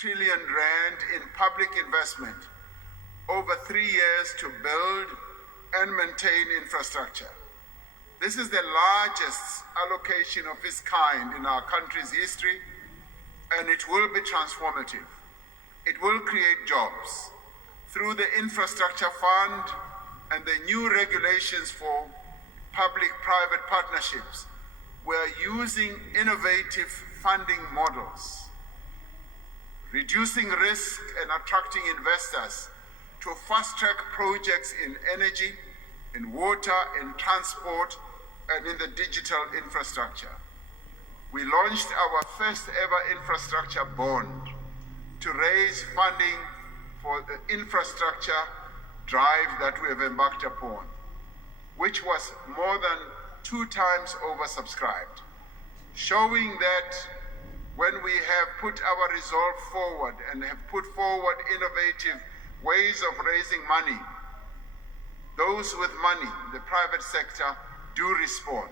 trillion rand in public investment over 3 years to build and maintain infrastructure. This is the largest allocation of its kind in our country's history, and it will be transformative. It will create jobs. Through the Infrastructure Fund and the new regulations for public-private partnerships, we're using innovative funding models, reducing risk and attracting investors to fast-track projects in energy, in water, in transport, and in the digital infrastructure. We launched our first ever infrastructure bond to raise funding for the infrastructure drive that we have embarked upon, which was more than 2 times oversubscribed, showing that when we have put our resolve forward and have put forward innovative ways of raising money, those with money, the private sector, do respond.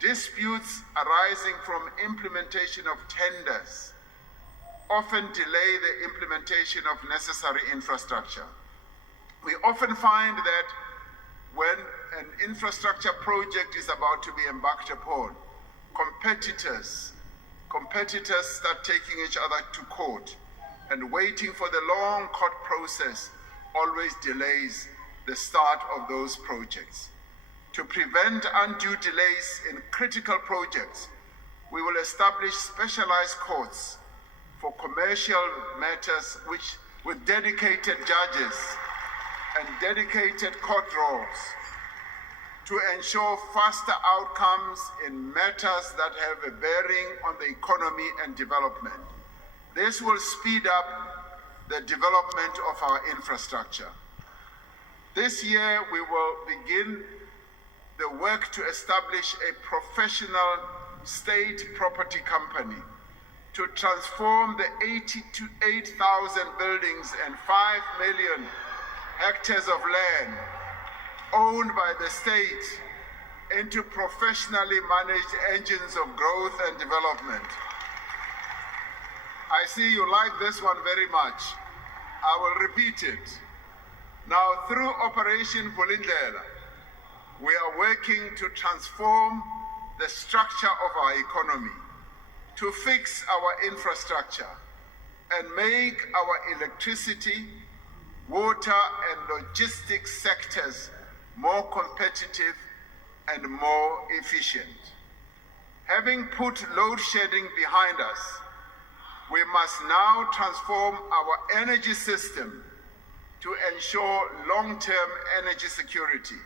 Disputes arising from implementation of tenders often delay the implementation of necessary infrastructure. We often find that when an infrastructure project is about to be embarked upon, competitors start taking each other to court, and waiting for the long court process always delays the start of those projects. To prevent undue delays in critical projects, we will establish specialized courts for commercial matters with dedicated judges and dedicated court roles to ensure faster outcomes in matters that have a bearing on the economy and development. This will speed up the development of our infrastructure. This year, we will begin the work to establish a professional state property company to transform the 88,000 buildings and 5 million hectares of land owned by the state into professionally managed engines of growth and development. I see you like this one very much. I will repeat it. Now, through Operation Vulindlela, we are working to transform the structure of our economy, to fix our infrastructure, and make our electricity, water, and logistics sectors more competitive and more efficient. Having put load shedding behind us, we must now transform our energy system to ensure long-term energy security.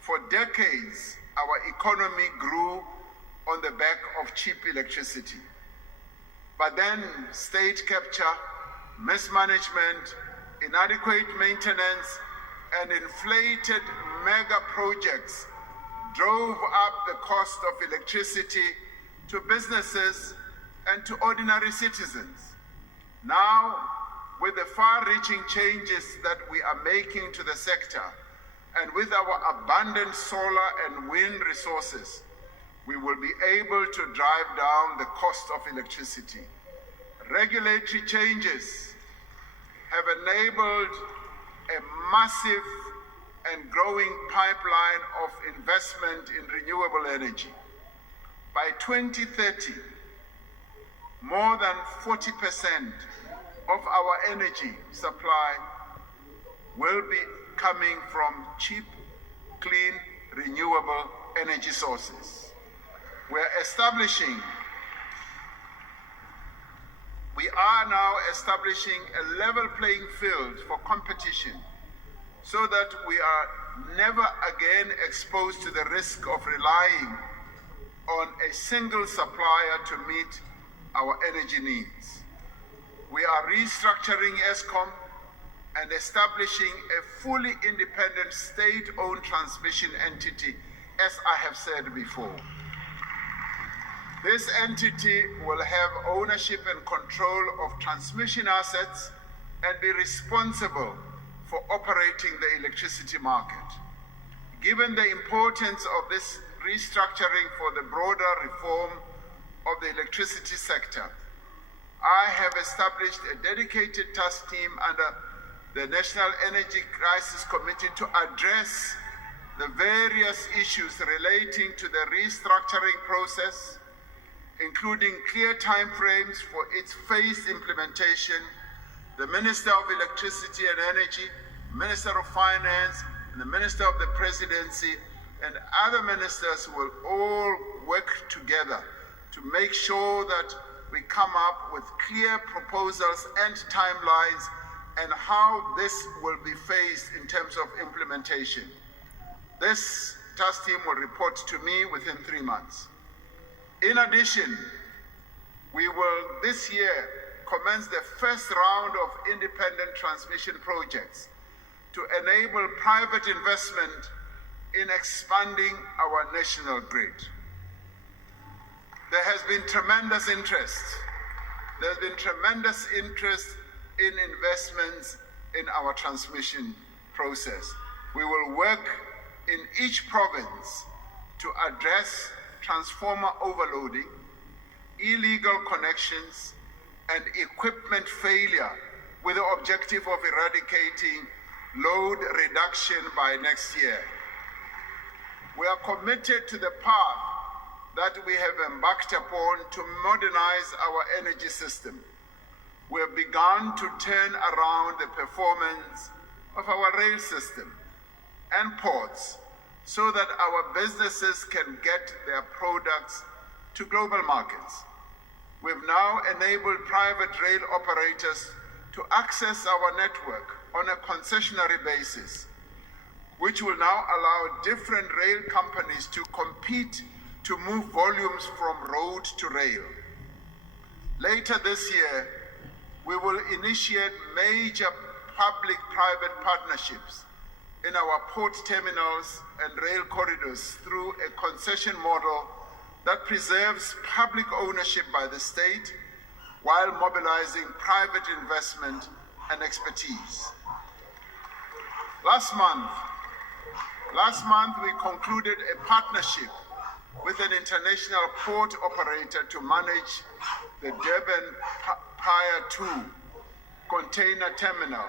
For decades, our economy grew on the back of cheap electricity. But then state capture, mismanagement, inadequate maintenance, and inflated mega projects drove up the cost of electricity to businesses and to ordinary citizens. Now, with the far-reaching changes that we are making to the sector, and with our abundant solar and wind resources, we will be able to drive down the cost of electricity. Regulatory changes have enabled a massive and growing pipeline of investment in renewable energy. By 2030, more than 40% of our energy supply will be coming from cheap, clean, renewable energy sources. We are now establishing a level playing field for competition so that we are never again exposed to the risk of relying on a single supplier to meet our energy needs. We are restructuring Eskom and establishing a fully independent state-owned transmission entity, as I have said before. This entity will have ownership and control of transmission assets and be responsible for operating the electricity market. Given the importance of this restructuring for the broader reform of the electricity sector, I have established a dedicated task team under the National Energy Crisis Committee to address the various issues relating to the restructuring process, including clear timeframes for its phased implementation. The Minister of Electricity and Energy, Minister of Finance, and the Minister of the Presidency and other ministers will all work together to make sure that we come up with clear proposals and timelines and how this will be phased in terms of implementation. This task team will report to me within 3 months. In addition, we will this year commence the first round of independent transmission projects to enable private investment in expanding our national grid. There has been tremendous interest. There's been tremendous interest in investments in our transmission process. We will work in each province to address transformer overloading, illegal connections, and equipment failure with the objective of eradicating load reduction by next year. We are committed to the path that we have embarked upon to modernize our energy system. We have begun to turn around the performance of our rail system and ports so that our businesses can get their products to global markets. We've now enabled private rail operators to access our network on a concessionary basis, which will now allow different rail companies to compete to move volumes from road to rail. Later this year, we will initiate major public-private partnerships in our port terminals and rail corridors through a concession model that preserves public ownership by the state while mobilizing private investment and expertise. Last month, we concluded a partnership with an international port operator to manage the Durban Pier 2 container terminal